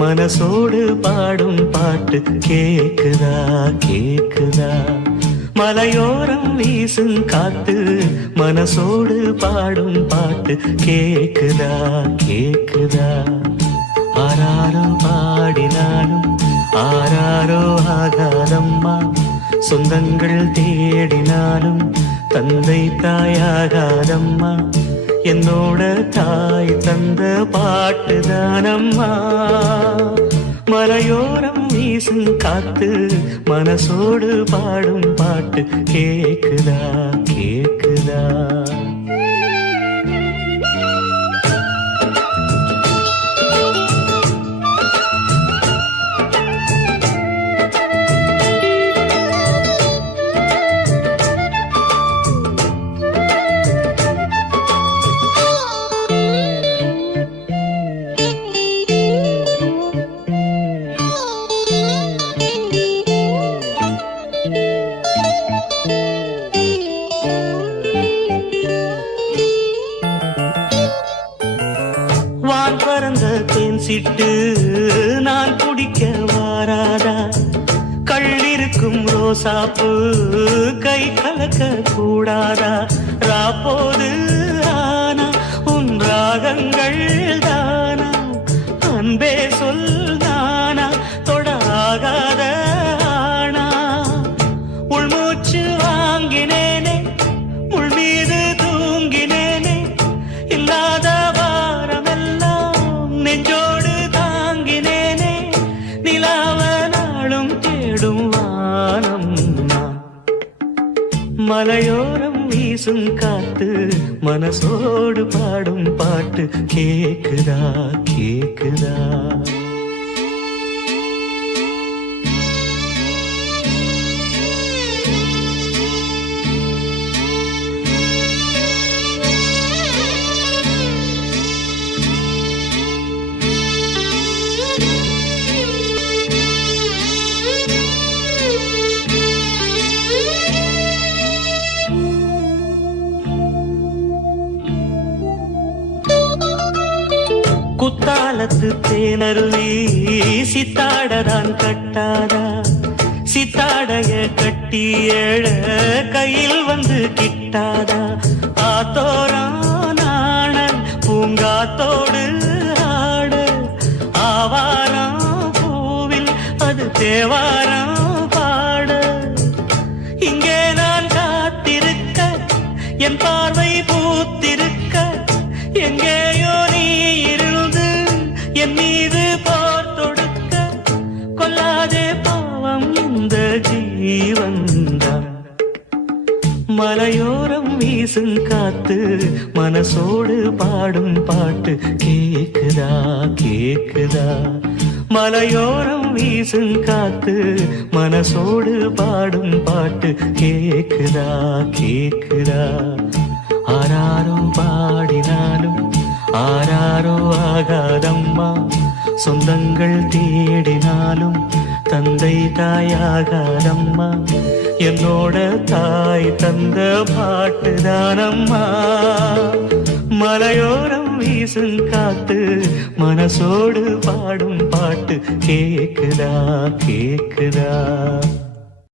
மனசோடு பாடும் பாட்டு கேக்குதா கேக்குதா மலையோரம் வீசும் காத்து மனசோடு பாடும் பாட்டு கேக்குதா கேக்குதா ஆராரோ பாடினாலும் ஆராரோ ஆகாதம்மா சொந்தங்கள் தேடினாலும் தந்தை தாயாகாதம்மா என்னோட தாய் தந்த பாட்டுதானம்மா மலையோரம் வீசும் காத்து மனசோடு பாடும் பாட்டு கேக்குதா கேக்குதா பறந்த தேன் சிட்டு நான் குடிக்க வாராதா கள்ளிருக்கும் ரோசாப்பு கை கலக்க கூடாதா ராப்போது ஆனா உன் ராகங்கள் தானா அன்பே சொல் நானா தொடாகாத ஆனா உள்மூச்சு வாங்கினேனே உள் மீது தூங்கினேனே இல்லாத நெஞ்சோடு தாங்கினேனே நிலாவ நாளும் தேடும் வானம் மலையோரம் வீசும் காத்து மனசோடு பாடும் பாட்டு கேக்குதா கேக்குதா குத்தாலத்து தேனருவி சித்தாடதான் கட்டாதா சித்தாடைய கட்டி ஏழ கையில் வந்து கிட்டாதா ஆத்தோரான பூங்காத்தோடு ஆட ஆவாரம் பூவில் அது தேவாரம் பாட இங்கே நான் காத்திருக்க என் பார்வை பூத்திருக்க எங்கேயோ நீ என் மீது போர் தொடுக்க கொல்லாதே பாவம் இந்த ஜீவன்தான் மலையோரம் வீசும் காத்து மனசோடு பாடும் பாட்டு கேக்குதா கேக்குதா மலையோரம் வீசும் காத்து மனசோடு பாடும் பாட்டு கேக்குதா கேக்குதா ஆராரோ பாடினாலும் ஆராரோ ஆகாதம்மா சொந்தங்கள் தேடினாலும் தந்தை தாயாகாதம்மா என்னோட தாய் தந்த பாட்டுதானம்மா மலையோரம் வீசும் காத்து மனசோடு பாடும் பாட்டு கேக்குதா கேக்குதா